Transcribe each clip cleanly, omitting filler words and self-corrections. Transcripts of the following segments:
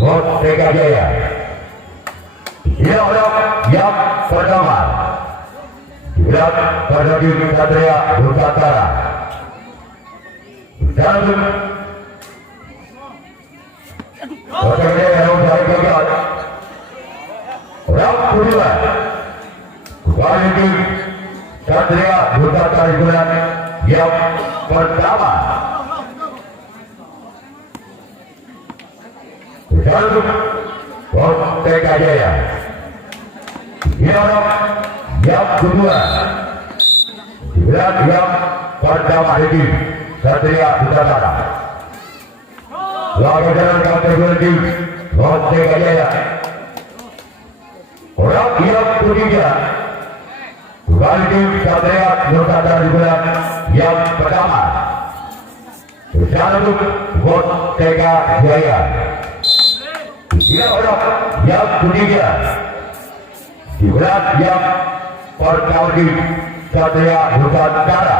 Merdeka Jaya. Dia orang yang pertama Jilat Pardadi Satria Nusantara. Satu Merdeka Jaya yang dari gagal. Orang kedua Pardadi Satria Nusantara Jilat yang pertama. Satu Merdeka Jaya. Dia orang yang kedua Jilat yang pertama ini Satria Nusantara. Laga jalan kategori Merdeka Jaya. Orang yang ketiga Bupati Satria Nusantara Jilat yang pertama. Satu Merdeka Jaya. Dia orang yang ketiga Jilat yang pertama di Satria Nusantara.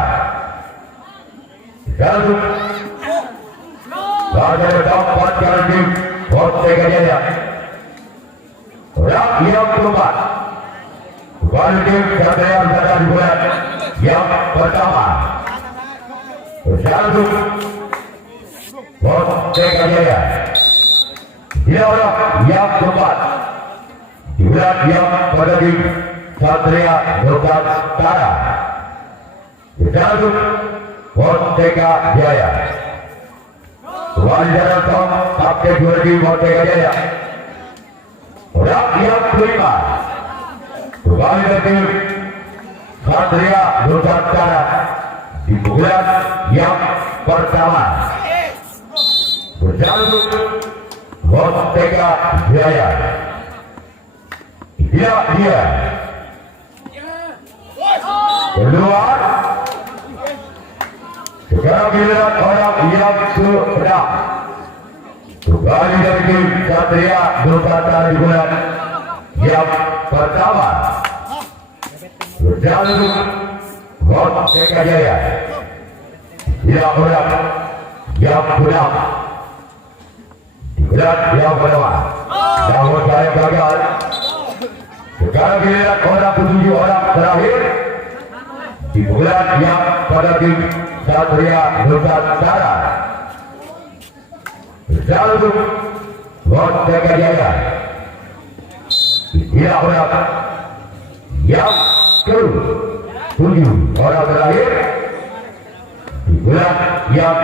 Satu Raja dapat kali Merdeka Jaya. Orang yang keempat Bupati Satria Nusantara Jilat yang pertama. Satu Merdeka Jaya. Dia orang yang keempat Jilat yang pada di Satria Nusantara. Satu Merdeka Jaya. Wawancara Tom Kapten 2 Merdeka Jaya. Orang yang kelima Bupati di Satria Nusantara di bulan yang pertama. Satu Merdeka Jaya. Dia keluar. Sekarang giliran orang yang ke-6 kembali dari tim Satria Nusantara di bulan yang pertama. Satu Merdeka Jaya. Dia orang yang ke-6 Jilat yang pertama. Namun saya gagal. Sekarang giliran orang ke-7 orang terakhir di bulan yang pada tim Satria Nusantara. Satu Merdeka Jaya. Dia orang yang ke-7 orang terakhir di bulan yang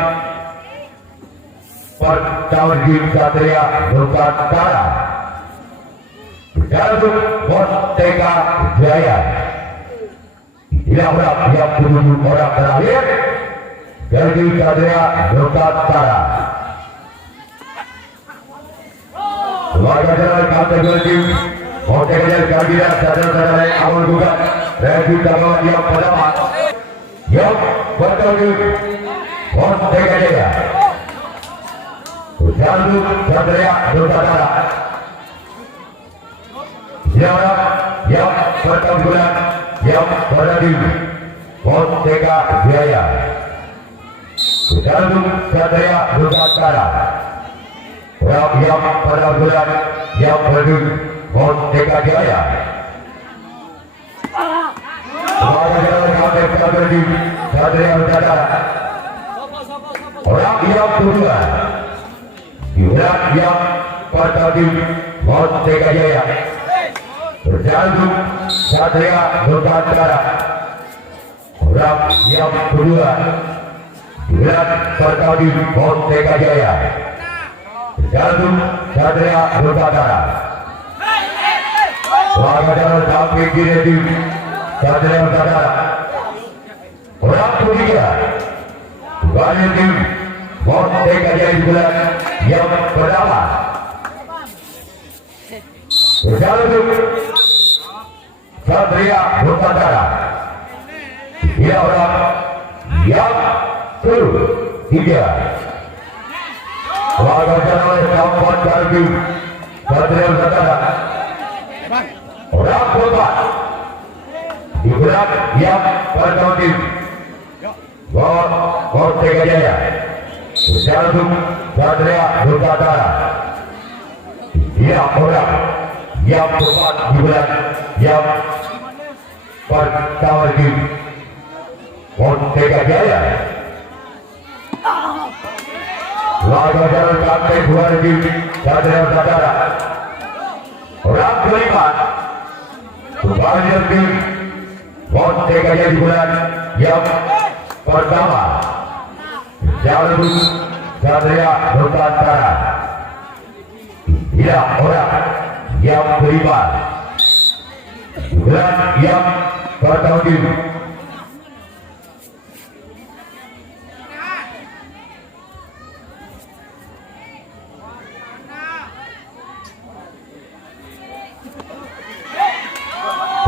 pertama di Satria Nusantara. Satu Merdeka Jaya. Dia orang yang ke-7 orang terakhir dari Satria Nusantara. Laga jalan kategori Merdeka Jaya kehadiran saudara-saudara yang awal gugat Regi Tabawan yang pertama yang bertemu Merdeka Jaya. Satu Satria Nusantara. Dia orang yang pertama yang berada Merdeka Jaya. Satu Satria Nusantara. Orang yang pada bulan yang berada Merdeka Jaya. Kategori Satria Nusantara. Orang yang kedua Jilat yang pertama Merdeka Jaya. Satu Satria Nusantara. Orang yang kedua Jilat pertama Merdeka Jaya. Satu Satria Nusantara. Laga jalan sampai kiri Satria Nusantara. Orang ketiga kembali tim Merdeka Jaya di bulan yang pertama. Satu Satria Nusantara. Dia orang yang ketiga. Laga jalan sampai kiri Satria Nusantara. Orang keempat di bulan yang pertama tim Merdeka Jaya. Satu Satria Nusantara. Dia orang yang tepat di bulan yang pertama di Montega Jaya. Laga jalan sampai dua di saudara-saudara. Orang kelima kembali di Montega Jaya di bulan yang pertama. Jalur Satria Nusantara. Dia orang yang kelima bulan yang pertama di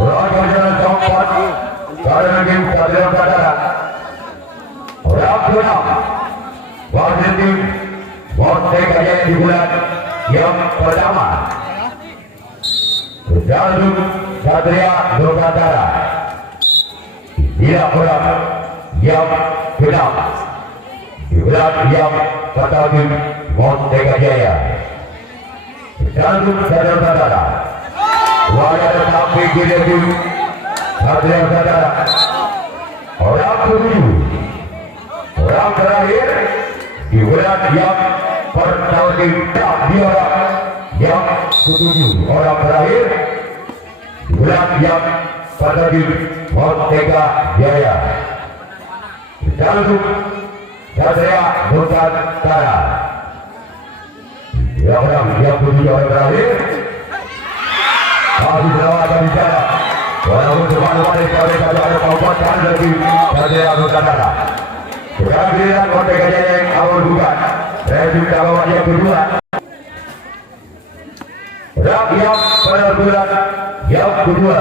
orang jalan keempat karena di Satria Nusantara. Orang keenam wasit tim Montega Jaya di bulan yang pertama. Jalur Satria Nusantara. Dia orang yang keenam di bulan yang pertama di Montega Jaya. Jalur Satria Nusantara. Wajar sampai gede di Satria Nusantara. Orang ketujuh, orang terakhir di bulan yang pertama di dia orang yang ketujuh, orang terakhir di bulan yang pertama di Montega Jaya. Jalur Satria Nusantara. Dia orang yang ketujuh, orang terakhir. Masih berlawanan bicara. Walaupun semuanya pada ada kompeten lagi Satria Nusantara. Sekarang giliran Montega Jaya yang awal bukan. Saya juga lawan yang kedua. Rakyat pada bulan yang kedua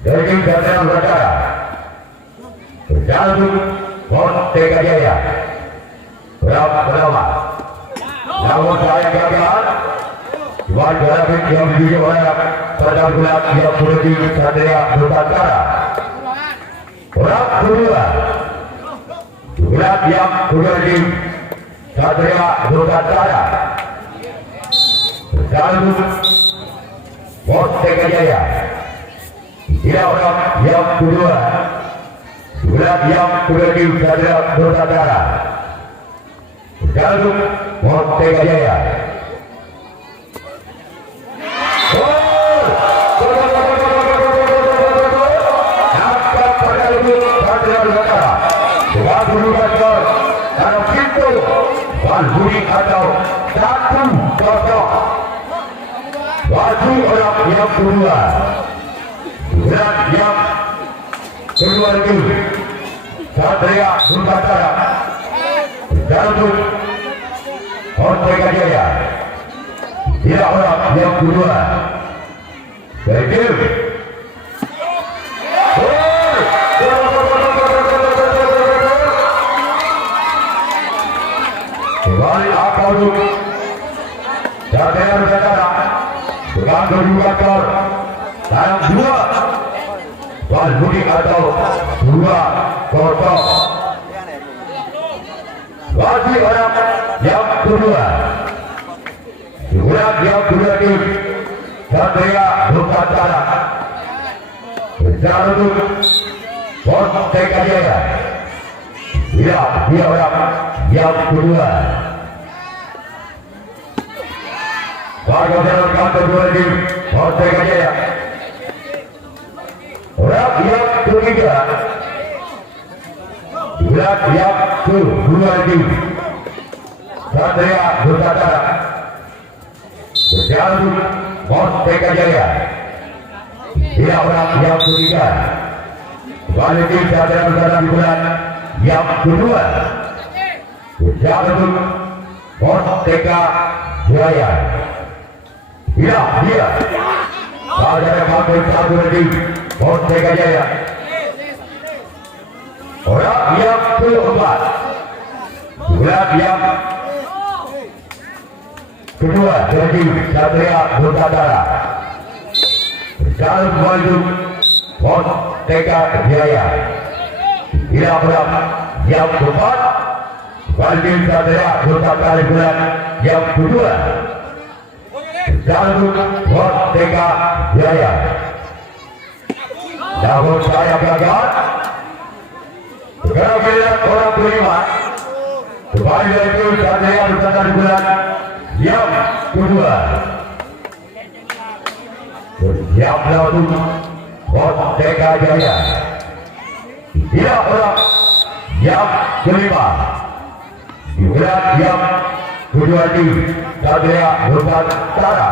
dari tim Satria Nusantara. Jalur Montega Jaya. Berapa pertama. Namun saya gagal. Tuan Garabit yang diuji oleh pada bulan yang berhenti Satria Nusantara. Orang kedua bulan yang berhenti Satria Nusantara. Jalur Montega Jaya. Dia orang yang kedua bulan yang berhenti Satria Nusantara. Jalur Montega Jaya. Dalam pintu Walburi atau 1-0. Baju orang yang kedua bulan yang kedua itu Satria Nusantara. Jalur Montega Jaya. Dia orang yang kedua. Begil. Kembali akal Satria Nusantara dengan kedua dalam 2 Walburi atau 2-0. Bagi orang yang kedua bulan yang kedua di Satria Nusantara. Jalur Montega Jaya. Dia orang yang kedua. Bagi jalur kedua di Montega Jaya. Orang yang ketiga bulan yang kedua di Satria Nusantara. Jalur Montega Jaya. Dia orang yang ketiga. Kembali di Satria Nusantara di bulan yang kedua. Jalur Montega Jaya. Dia pada yang satu di Montega Jaya. Orang yang keempat bulan yang kedua dari Satria Nusantara. Jalur menuju Montega Jaya. Dia orang yang keempat bagi Satria Nusantara bulan yang kedua. Jalur Merdeka Jaya. Namun saya gagal. Sekarang melihat orang kelima. Kembali dari itu Satria Nusantara di bulan yang kedua. Bersiaplah untuk Merdeka Jaya. Dia orang yang kelima. Di bulan yang kedua di Satria Nusantara.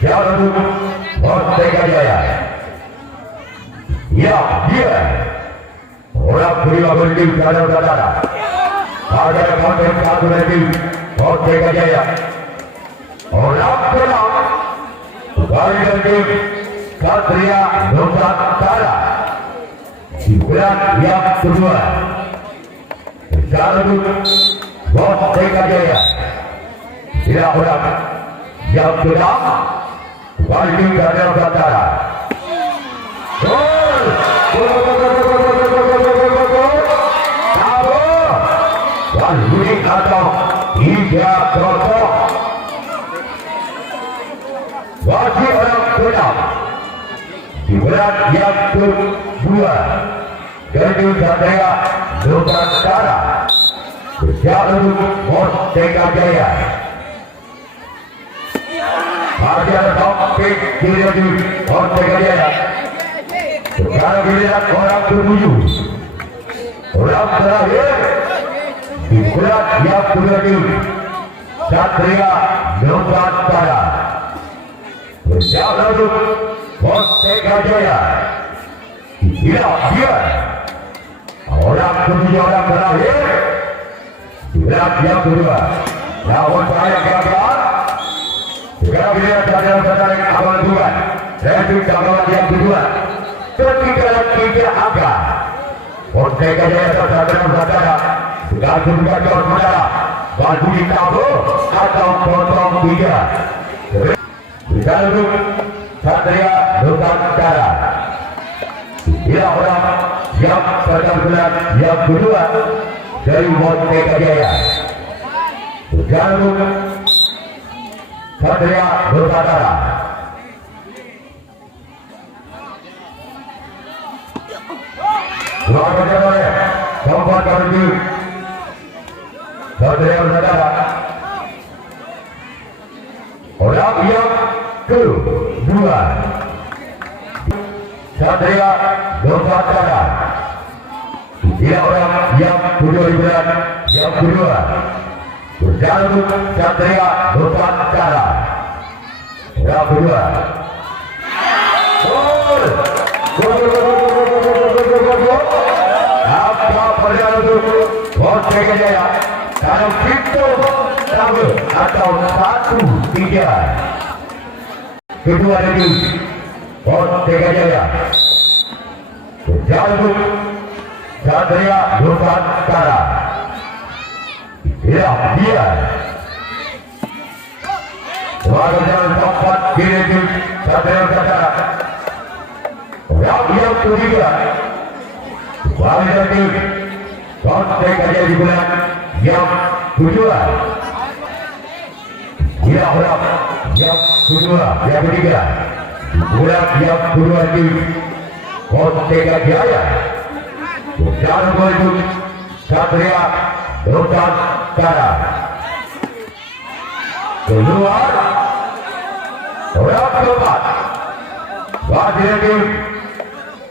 Jalur Merdeka Jaya. Ya, dia orang kelima berdiri Satria Nusantara. Ada konten satu lagi Merdeka Jaya. Orang keenam kembali dari Satria Nusantara di bulan yang kedua. Jalur Merdeka Jaya. Tidak orang yang keenam kembali dari Satria Nusantara. Gol! Dan bunyi atau 3-0. Bagi orang keenam di bulan yang kedua dari Satria Nusantara berjalur Merdeka Jaya. Ada topik diri Merdeka Jaya. Sekarang dilihat orang ketujuh. Orang terakhir di bulan yang kedua di Satria Nusantara berjalur Merdeka Jaya. Tidak dia orang ketujuh orang terakhir di bulan yang kedua. Namun saya gagal. Sekarang dilihat Satria Nusantara yang awal Tuhan. Saya juga awal yang kedua. Ketinggalan 3 angka. Merdeka Jaya Satria Nusantara sudah juga jauh saudara. Baju ditabur atau potong 3. Jalur Satria Nusantara. Dia orang yang pada bulan yang kedua dari Merdeka Jaya. Jalur Satria Nusantara. Selamat oleh Bapak Kardi Satria Nusantara. Orang yang kedua Satria Nusantara. Dia orang yang kedua di bulan yang kedua berjalur Satria Nusantara. Yang kedua. Gol! Apa perjalanan Merdeka Jaya dalam pintu sama atau 1-3. Kedua dari Merdeka Jaya berjalur Satria Nusantara. Ya, dia Lalu jalan tempat kiri Satria Nusantara. Yang ketiga kembali lagi Merdeka Jaya di bulan yang kedua. Dia orang yang kedua, yang ketiga di bulan yang kedua di Merdeka Jaya. Jalan menuju Satria Nusantara. Keluar orang keempat bagi lagi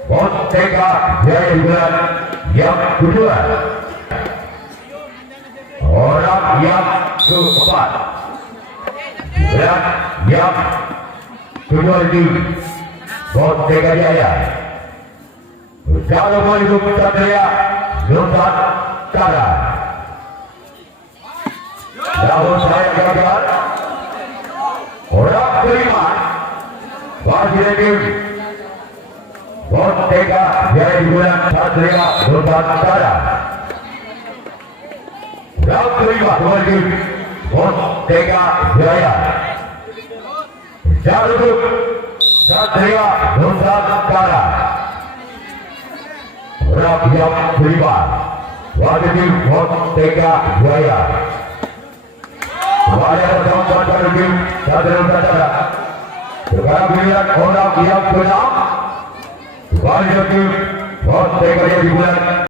Merdeka Jaya di bulan yang kedua. Orang yang keempat bulan yang kedua di Merdeka Jaya. Kalau menuju Satria Nusantara. Namun saya gagal. Orang kelima bagi lagi Merdeka Jaya di bulan Satria Nusantara. Yang kelima bagi Merdeka Jaya. Jalur Satria Nusantara. Orang yang kelima bagi Merdeka Jaya. Kepada Sadar Nusantara. Sekarang giliran orang yang menang. Kembali lagi Bos Teganya di bulan.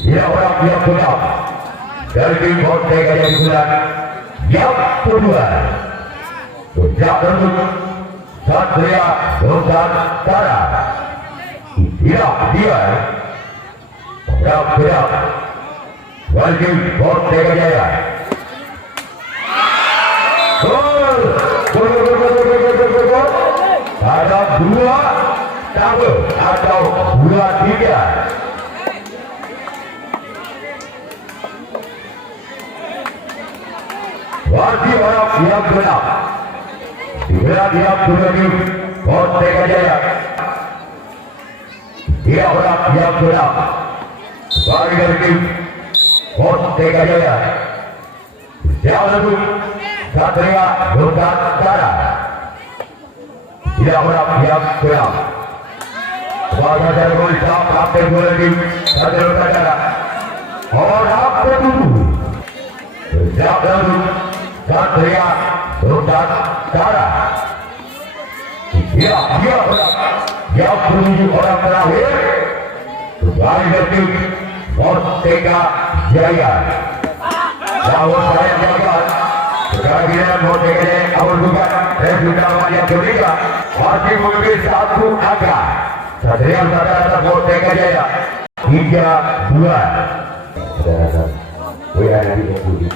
Dia orang yang menang. Dari tim Bos Teganya di bulan yang kedua. Sejak tersebut Satria Nusantara. Dia berak. Wajib Bos Teganya. Gol. Ada 2 double atau 2-3. Wajib orang yang benar. Diberi dia berani Bos Teganya. Dia orang yang benar. Bagi dari tim Bos Teganya. Siapa itu? Satria Nusantara. Dia orang yang benar. Warga dari Malaysia Kapten bola tim Satria Nusantara. Orang kedua. Siapa itu? Satria Nusantara. Dia orang yang menuju orang terakhir. Kembali dari tim Bos Teganya. Jauh saya jalan. Sekarang giliran Bos Teganya awal bukan Resulta yang ketiga masih memiliki 1 angka. Satria Nusantara Bos Teganya 3-2. WA dari Budi.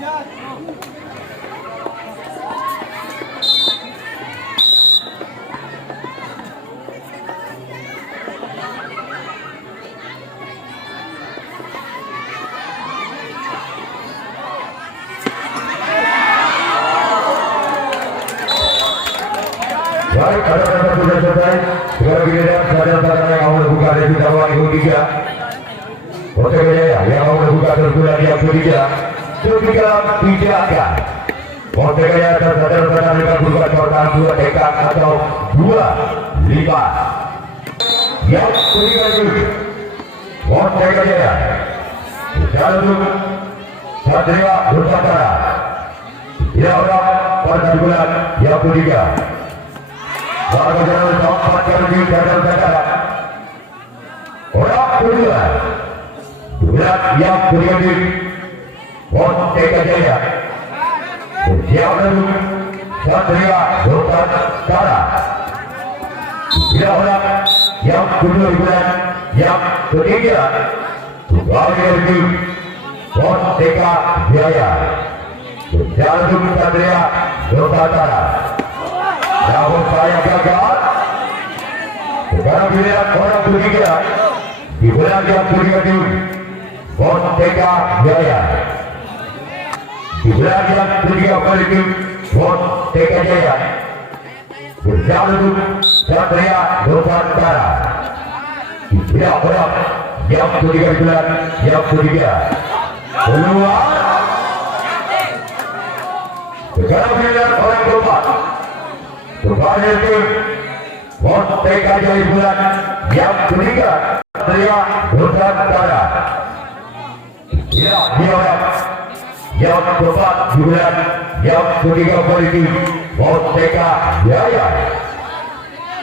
Baik, ada sudah selesai. Sekarang giliran saudara-saudara yang mau buka dari Jawa Ibu 3. Kota Jaya yang mau buka tertular yang ketiga. Sekitar dijaga. Kota Jaya dan saudara-saudara yang buka total 2 dekat atau 2-5. Yang ketiga itu Kota Jaya. Satu Satria Nusantara. Tidak orang pada bulan yang ketiga. Baru jalan tempat yang di dalam negara. Orang kedua, bulan yang ketiga, Kota Jaya. Siap lalu Satria Nusantara. Tidak orang yang kedua bulan yang ketiga, baru jalan Kota Jaya. Jalan Satria Nusantara. Namun saya gagal. Sekarang giliran orang ketiga di bulan yang ketiga itu Kota Jaya. Di bulan yang ketiga kali itu Kota Jaya. Berjalan Satria Nusantara. Tidak orang yang ketiga bulan yang ketiga keluar. Sekarang giliran orang keempat. Kembali ke Kota Jaya bulan yang ketiga Satria Nusantara. Ya, dia orang yang keempat di bulan yang ketiga kali Kota Jaya.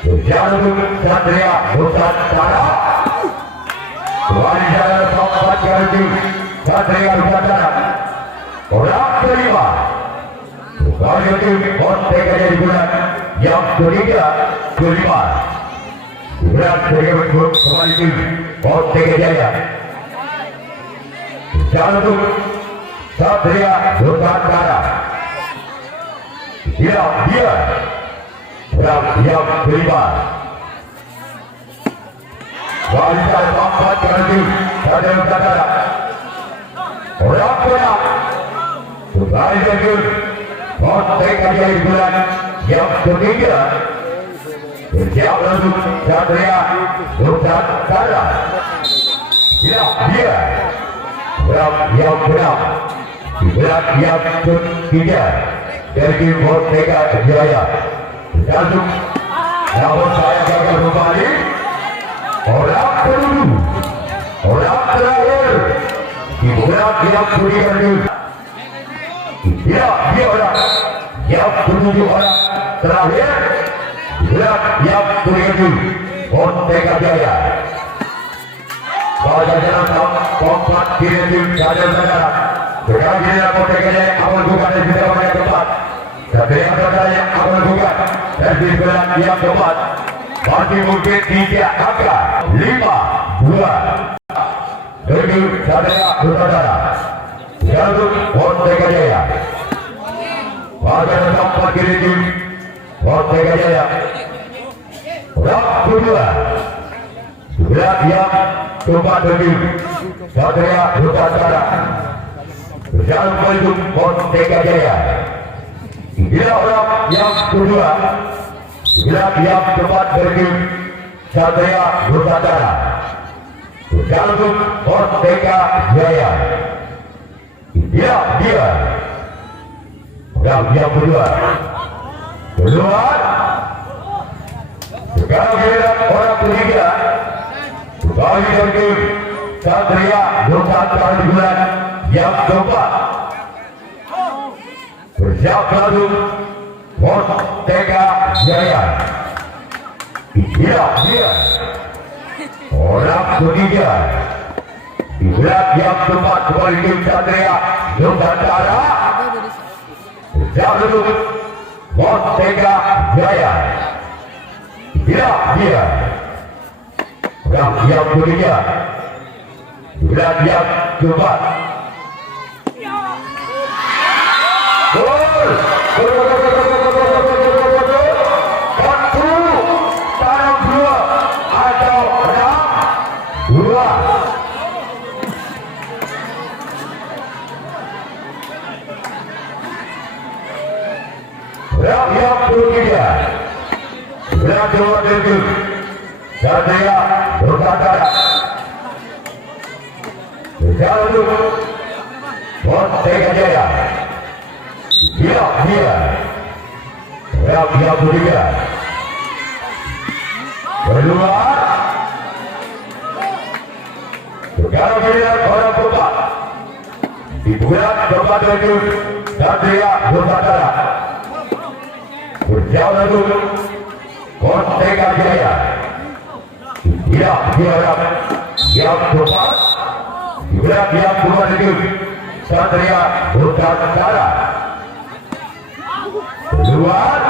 Berjalan Satria Nusantara. Kembali jalan keempat kali Satria Nusantara. Orang kelima. Kembali ke Kota Jaya bulan yang ketiga kelima. Bulan ketiga kembali ke Kota Jaya. Satu Satria Nusantara. Dia bulan yang kelima. Wanita empat kali Satria Nusantara. Orang kena kembali ke Kota Jaya bulan yang ketiga. Bersiap lalu Satria Nusantara. Dia bulan yang benar di bulan yang ketiga dari Kota Jaya. Lalu namun saya gagal kembali. Orang kedua, orang terakhir di bulan yang ketiga itu. Dia orang yang menuju orang terakhir bulan yang ketiga Kota Jaya. Pada jalan kompak kiri jalan negara. Sekarang giliran Kota Jaya awal bukan dan juga banyak tempat. Satria Nusantara yang awal bukan dan di bulan yang keempat masih mungkin 3 angka 5-2 dari Satria Nusantara. Satu Kota Jaya. Pada tempat kiri Kota Jaya. Orang kedua bulan yang keempat dari Satria Nusantara. Berjalan menuju Kota Jaya. Bila orang yang kedua bulan yang keempat dari Satria Nusantara. Berjalan menuju Kota Jaya. Dia yang kedua keluar. Sekarang giliran orang ketiga kembali dari Satria Nusantara di bulan yang keempat. Bersiap lalu Kota Jaya. Dia orang ketiga di bulan yang keempat kembali dari Satria Nusantara. Bersiap lalu Kota Jaya. Dia orang yang ketiga bulan yang keempat. Yang berikutnya berada di Satria Nusantara. Berjalur Montega Jaya. Dia yang berikutnya keluar. Sekarang giliran orang keempat di bulan keempat itu Satria Nusantara. Berjalan dulu Montega Jaya. Dia yang keempat di bulan yang keempat itu Satria Nusantara. Keluar.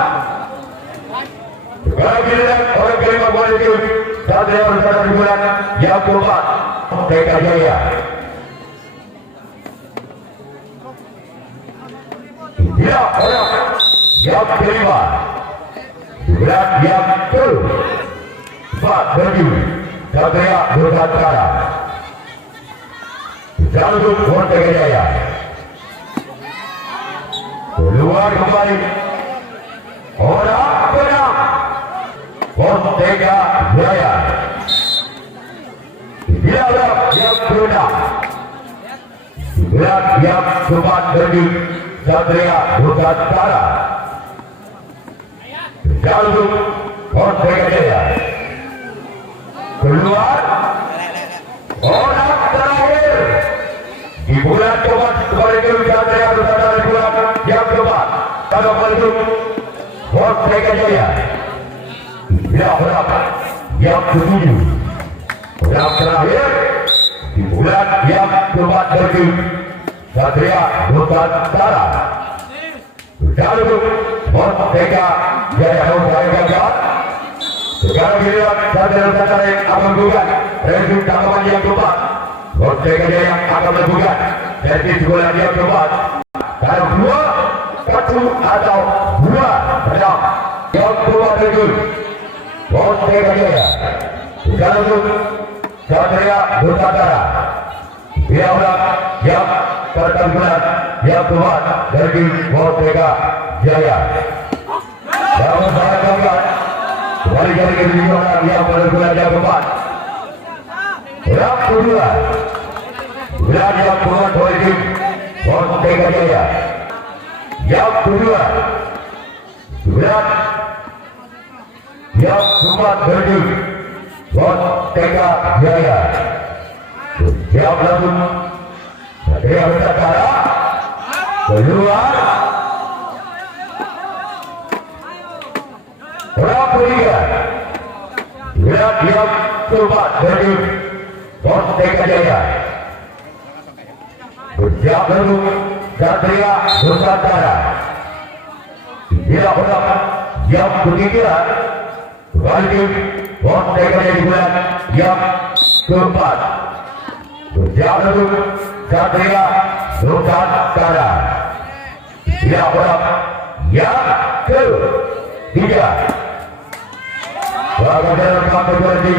Sekarang giliran orang kelima bulan itu Satria Nusantara di bulan yang keempat Montega Jaya. Dia orang yang kelima di bulan yang keempat bagi Satria Nusantara. Jalur Montega Jaya. Keluar kembali orang menang Montega Jaya. Dia yang menang di bulan yang keempat bagi Satria Nusantara. Jalur Montega Jaya. Keluar orang terakhir di bulan keempat kembali ke Satria Nusantara di bulan yang keempat. Kalau itu Montega Jaya. Dia orang yang ketujuh. Orang terakhir di bulan yang keempat bagi Satria Nusantara. Jalur Montega Jaya. Sekarang giliran Satria Nusantara yang akan melakukan review tanggapan yang keempat. Montega Jaya yang akan melakukan servis bola yang keempat. Kalau dua satu atau dua menang yang keluar review Montega Jaya. Jalur Satria Nusantara. Dia orang yang pertempuran yang keempat dari Montega Jaya. Yang saya katakan kembali dari kejuaraan yang pertempuran yang keempat. Yang kedua bulan yang keempat dari Montega Jaya. Yang kedua bulan yang keempat dari Montega Jaya. Yang lalu Satria Nusantara keluar. Orang ketiga bulan yang keempat dari Montega Jaya. Berjalan Satria Nusantara. Dia orang yang ketiga kembali Montega Jaya di bulan yang keempat. Berjalan Satria Nusantara. Dia orang yang ketiga. Bagaimana sampai berarti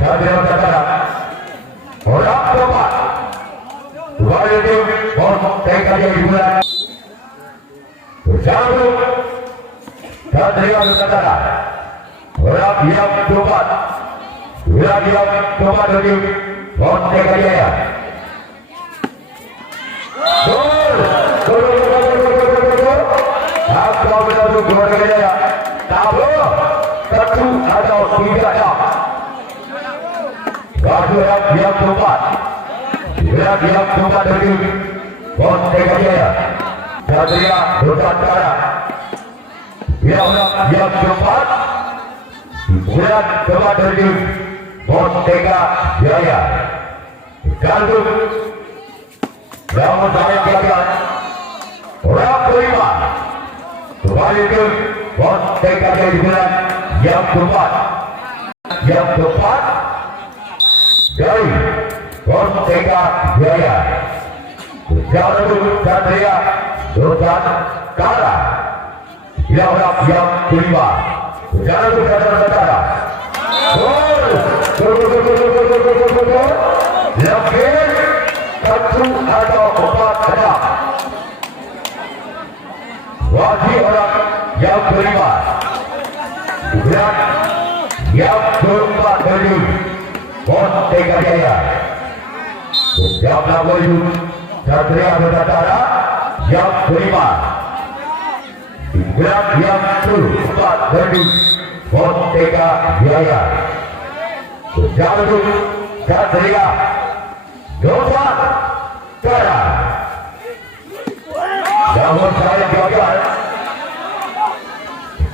Satria Nusantara. Orang keempat kembali Montega Jaya di bulan. Berjalan Satria Nusantara. Orang yang keempat bulan yang keempat dari Montega Jaya. Kalau benar-benar Montega Jaya tahu satu atau tiga tak. Bagi yang keempat bulan yang keempat dari Montega Jaya. Satria Nusantara. Dia orang yang keempat bulan keempat dari Montega Jaya. Jalur yang saya katakan orang kelima kembali ke Montega Jaya di bulan yang keempat. Yang keempat dari Montega Jaya. Jalur Satria Nusantara. Dia orang yang kelima. Jalur Satria Nusantara. Lebih satu atau empat menang. Wajib orang yang kelima, kemudian yang keempat dari Montega Jaya. Jam 6 Satria Nusantara yang kelima, kemudian yang keempat dari Montega Jaya. Jam 7 Satria Nusantara. Namun saya gagal.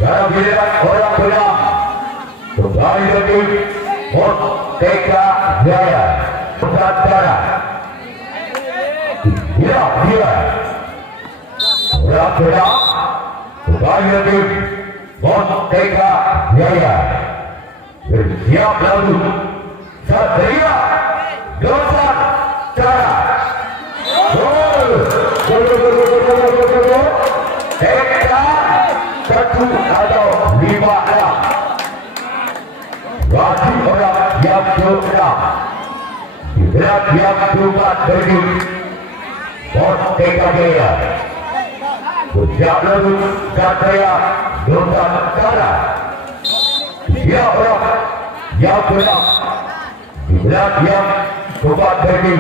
Dalam giliran orang benang kembali lagi Montega Jaya Nusantara. Dia orang benang kembali lagi Montega Jaya. Bersiap lalu Satria Nusantara. Satu atau 5-6 bagi orang yang ke-6. Berat yang ke-4 dari Montega Jaya. Sejak lalu Satria Nusantara. Dia orang yang ke-6. Berat yang ke-4 dari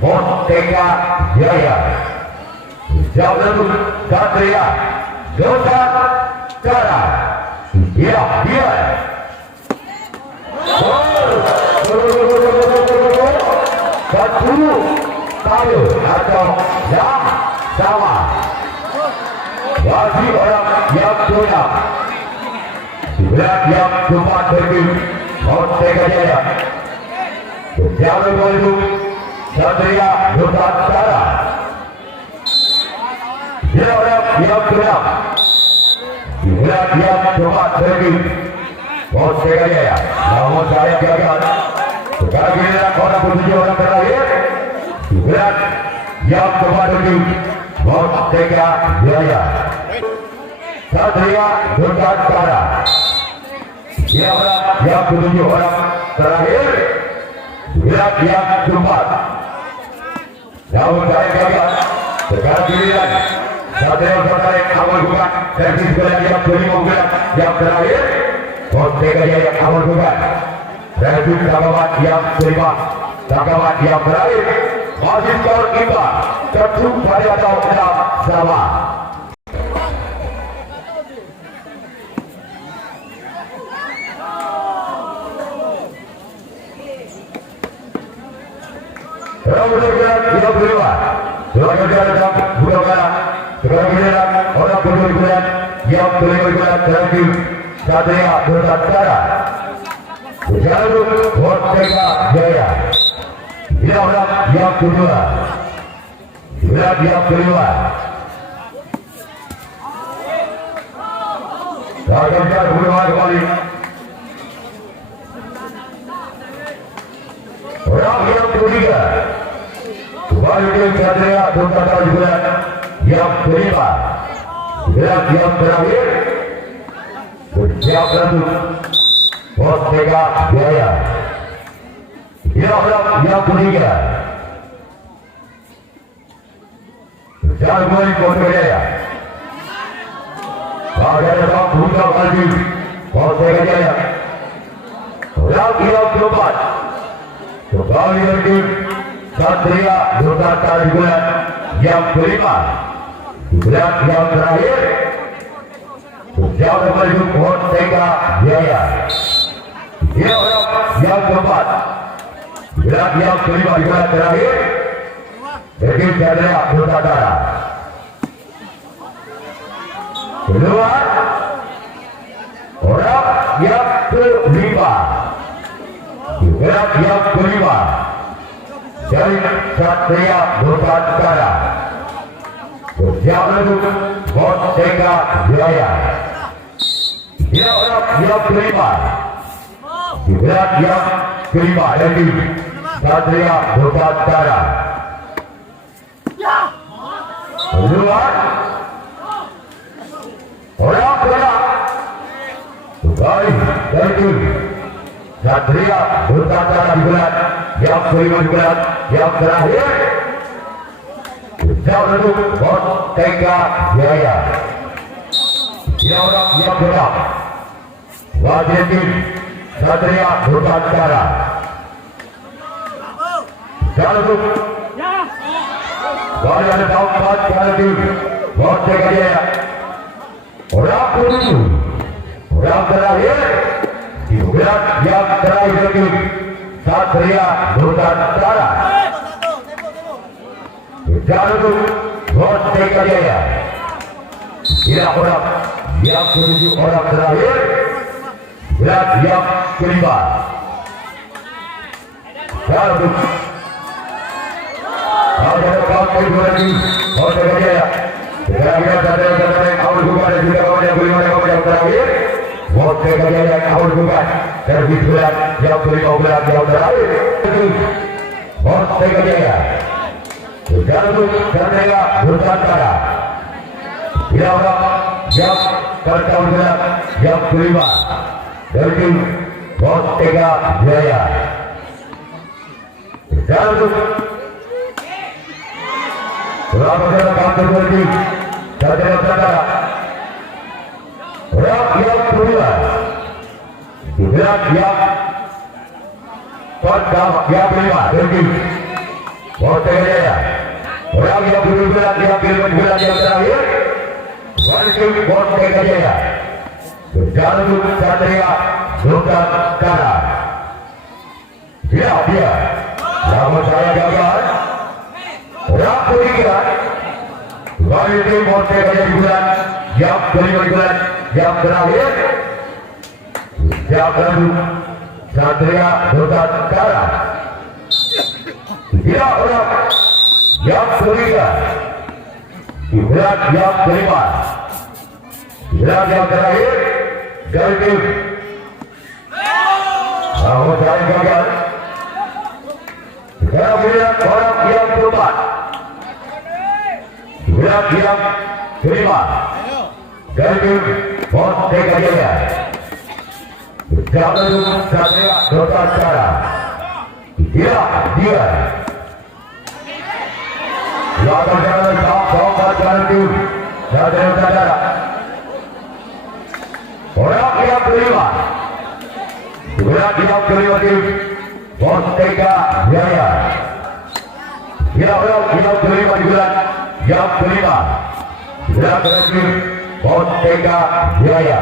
Montega Jaya. Sejak lalu Satria Nusantara. Dia satu kali atau yang sama bagi orang yang ke-6. Berat yang ke-4 dari Montega Jaya. Sejak lalu Satria Nusantara. Dia orang yang ke-6. Berat yang ke-4 dari Montega Jaya. Namun saya gagal. Sekarang giliran orang bertujuh orang terakhir. Berat yang ke-4 dari Montega Jaya. Satria Nusantara. Dia orang yang bertujuh orang terakhir. Berat yang ke-4. Namun saya gagal. Sekarang giliran Satria Nusantara awal bukan servis berat yang ke-5 berat yang terakhir. Montega Jaya awal bukan servis Tanggawan yang ke-5 Tanggawan yang terakhir. Masih skor imbang 1 atau 6 sama. Sekarang giliran orang berjuang yang berjuang terakhir Satria Nusantara. Jalur Montega Jaya. Dia orang yang kedua. Berat yang kedua. Gagal berulang kembali. Orang yang ketiga. Kembali ke Satria Nusantara juga yang kelima. Berat yang terakhir. Bersiap lalu Montega Jaya. Dia orang yang ketiga. Bersiap kembali Montega Jaya. Pada datang buka lagi Montega Jaya. Orang yang keempat. Kembali lagi Satria Nusantara juga yang kelima. Berat yang terakhir. Bersiap kembali Montega Jaya. Dia orang yang keempat. Berat yang kelima juga terakhir. Bagi Satria Nusantara. Keluar orang yang kelima. Berat yang kelima dari Satria Nusantara. Bersiap lalu Montega Jaya. Dia orang yang kelima. Berat yang kelima dari Satria Nusantara. Keluar orang kelima. Kembali dari Satria Nusantara berat yang kelima berat yang terakhir. Bersiap lalu Montega Jaya. Dia orang yang gerak. Wasit tim Satria Nusantara. Jalur. Kali ada dapat kali tim. Wasit Jaya. Orang tujuh. Orang terakhir. Diberat yang terakhir tim Satria Nusantara. Jalur. Wasit Jaya. Tidak orang yang ketujuh orang terakhir. Berat yang kelima. Satu. Ada kawan lagi. Wasit Jaya. Terakhir dari awal bukan dan juga kawan yang kelima yang terakhir. Wasit Jaya yang awal bukan. Servis berat yang kelima berat yang terakhir. Wasit Jaya. Jalur Satria Nusantara. Dia orang yang terkawal yang kelima dari Wasit Jaya. Jalur berapa kantor lagi Satria Nusantara. Orang yang kelima berat yang kelima dari Wasit Jaya. Orang yang berat yang kelima berat yang terakhir. Wasit Jaya. Jalur Satria Nusantara. Dia. Namun saya gagal. Orang ketiga. Wasit Jaya bulan yang kelima bulan yang terakhir. Jalur Satria Nusantara. Dia orang yang ketiga. Berat yang kelima. Berat yang terakhir dari tim. Namun saya gagal. Sekarang berat orang yang keempat. Berat yang kelima dari tim Wasit Jaya. Jalur Satria Nusantara. Dia. Lawan jalan top jalan tim Satria Nusantara. Orang yang kelima. Berat yang kelima tim Wasit Jaya. Dia orang yang kelima di bulan yang kelima. Berat tim Wasit Jaya.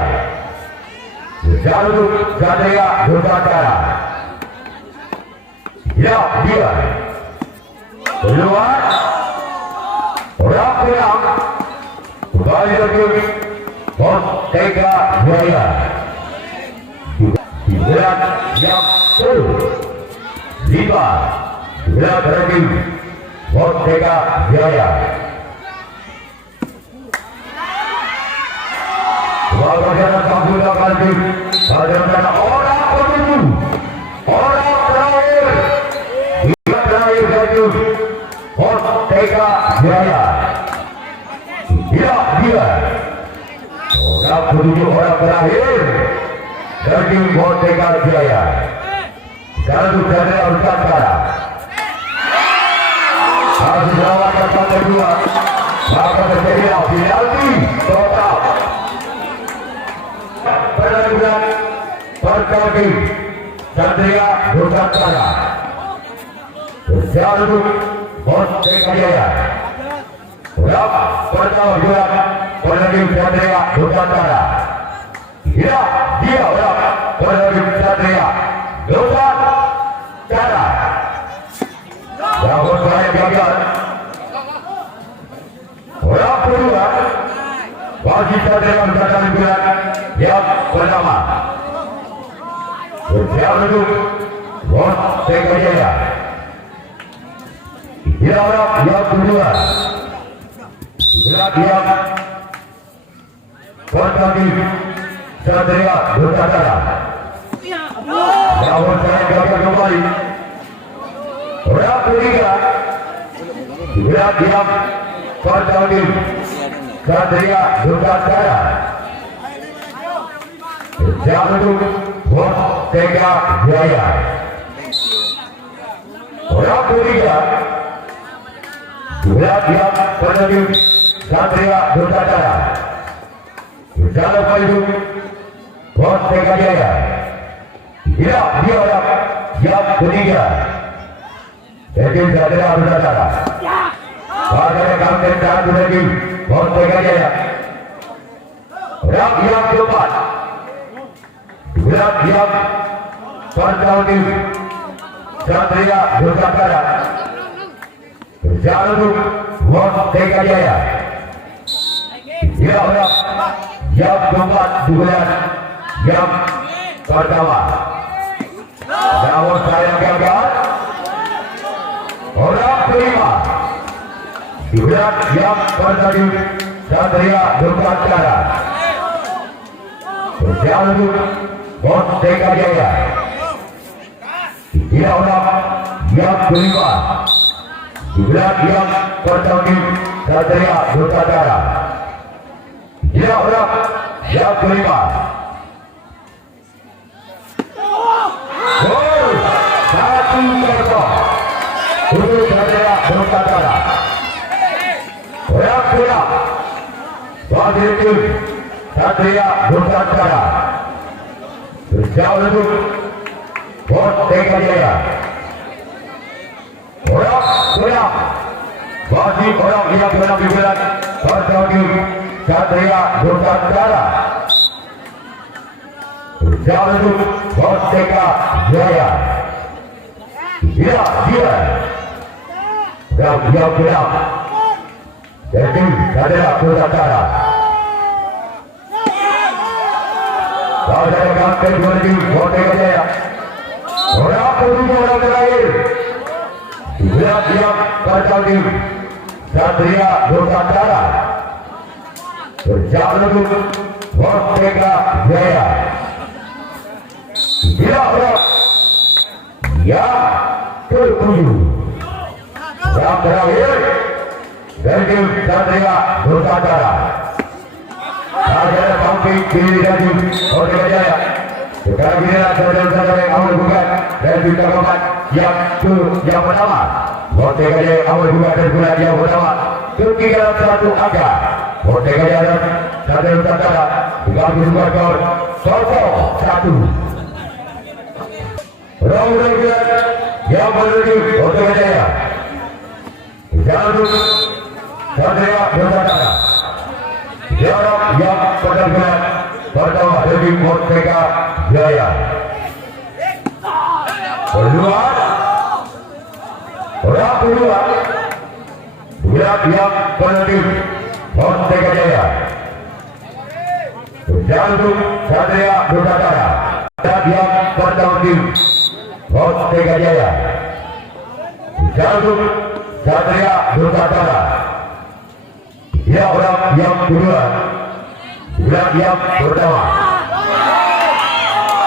Jalur Satria Nusantara. Dia. Keluar. Orang yang kembali lagi Wasit Jaya. Berat yang kelima. Berat lagi Wasit Jaya. Walaupun kampung kali ada orang penuh. Orang terakhir. Dia terakhir lagi Wasit Jaya. Dia. Orang penuh orang terakhir dari Wasit Jaya. Jalur Satria Nusantara. Harus lawan yang kedua. Maka terjadi penalti total. Pertandingan pertama Satria Nusantara. Jalur Wasit Jaya. Berapa pertama juara pertandingan Satria Nusantara. Dia orang pertandingan Satria Nusantara. Namun saya gagal. Orang kedua Wasit Satria Nusantara bulan yang pertama. Jalur Wasit Jaya. Dia orang yang kedua. Berat yang pertandingan Satria Nusantara. Namun saya gagal kembali. Orang ketiga. Berat yang pertandingan Satria Nusantara. Jalur Wasit Jaya. Orang ketiga. Berat yang pertandingan Satria Nusantara. Berjalan maju Bos Tega Jaya. Tidak, dia orang yang ketiga. Jadi saudara-saudara, pada kampen satu lagi Bos Tega Jaya. Orang yang keempat, orang yang pertama Satria Nusantara. Berjalan Bos Tega Jaya. Dia orang yang keempat bulan yang pertama. Namun saya gagal. Orang kelima bulan yang pertama Satria Nusantara. Berjalan Bos Tega Jaya. Dia orang yang kelima bulan yang pertama Satria Nusantara. Dia orang yang kelima. Gol 1-0 untuk Satria Nusantara. Orang keenam bagi tim Satria Nusantara. Berjauh untuk Bos Tega Jaya. Orang keenam bagi orang yang keenam di bulan pertama Satria Nusantara. Berjauh untuk Bos Tega Jaya. Dia dan dia keenam jadi Satria Nusantara. Pada kampen 2000 Bos Tega Jaya. Orang kedua orang terakhir dia pertama Satria Nusantara. Berjalan untuk Bos Tega Jaya. Dia orang yang ketujuh. Yang terakhir dari Satria Nusantara. Ada pangki kiri dari Bos Tega Jaya. Sekarang inilah saudara-saudara yang awal bukan dan juga keempat yang pertama. Bos Tega Jaya awal bukan dan bulan yang pertama. Ketiga dalam satu angka. Bos Tega Jaya Satria Nusantara 32 gol 0-1. Round regular yang menuju Bos Tega Jaya. Jalur Satria Nusantara. Jarak yang benar-benar pertama dari Bos Tega Jaya. Peluang orang kedua bulan yang menuju Bos Tega Jaya. Jalur Satria Nusantara. Dan yang pertama Bos Tega Jaya. Jalur Satria Nusantara. Dia orang yang kedua bulan yang pertama.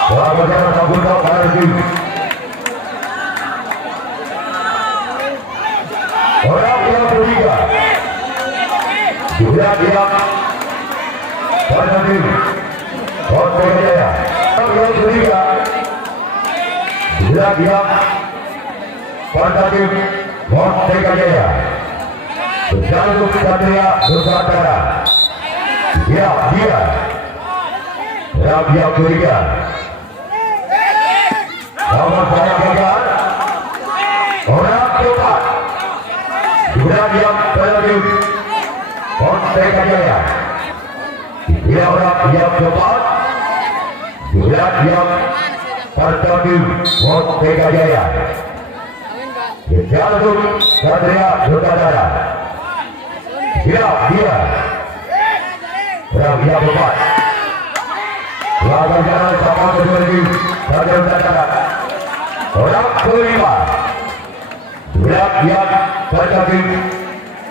Bagaimana sabunau Arjun. Orang yang ketiga bulan yang pertama Bos Tega Jaya. Orang yang ketiga bulan yang pertama Bos Tega Jaya. Jalur Satria Nusantara. Dia yang ketiga. Nomor saya gagal. Orang keempat bulan yang terakhir Bos Tega Jaya. Dia orang yang keempat bulan yang pertama Bos Tega Jaya. Jalur Satria Nusantara. Dia orang yang keempat. Lawan jalan sama berdiri Satria Nusantara. Orang kelima bulan yang pertama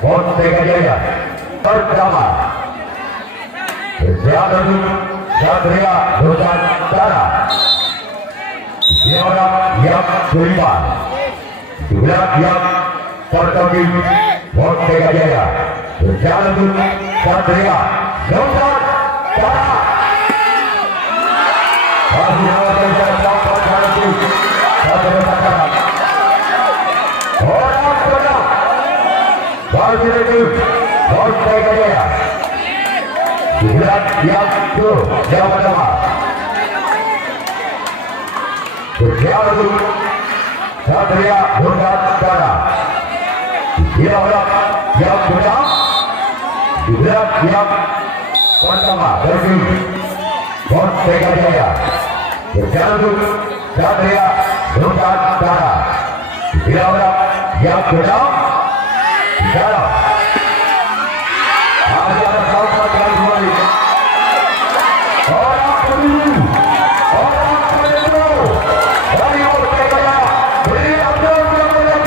Bos Tega Jaya. Pertama Jalur Satria Nusantara. Dia orang yang kelima bulan yang pertama Bos Tega Jaya. Jalur Satria Nusantara. Orang kedua bagi Bos Tega Jaya. Bulan yang pertama berjalan Satria Nusantara. Dialog yang menang di bulan yang pertama bagi Montega Jaya. Berjalan Satria Nusantara. Dialog yang menang di dalam ada sama kembali. Orang peluru dari Montega Jaya. Beri Abdul yang menang.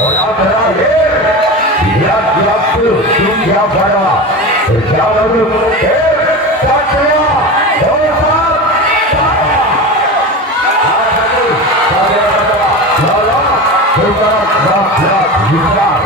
Orang terakhir yang diambil dunia pada berjalan Satria Nusantara.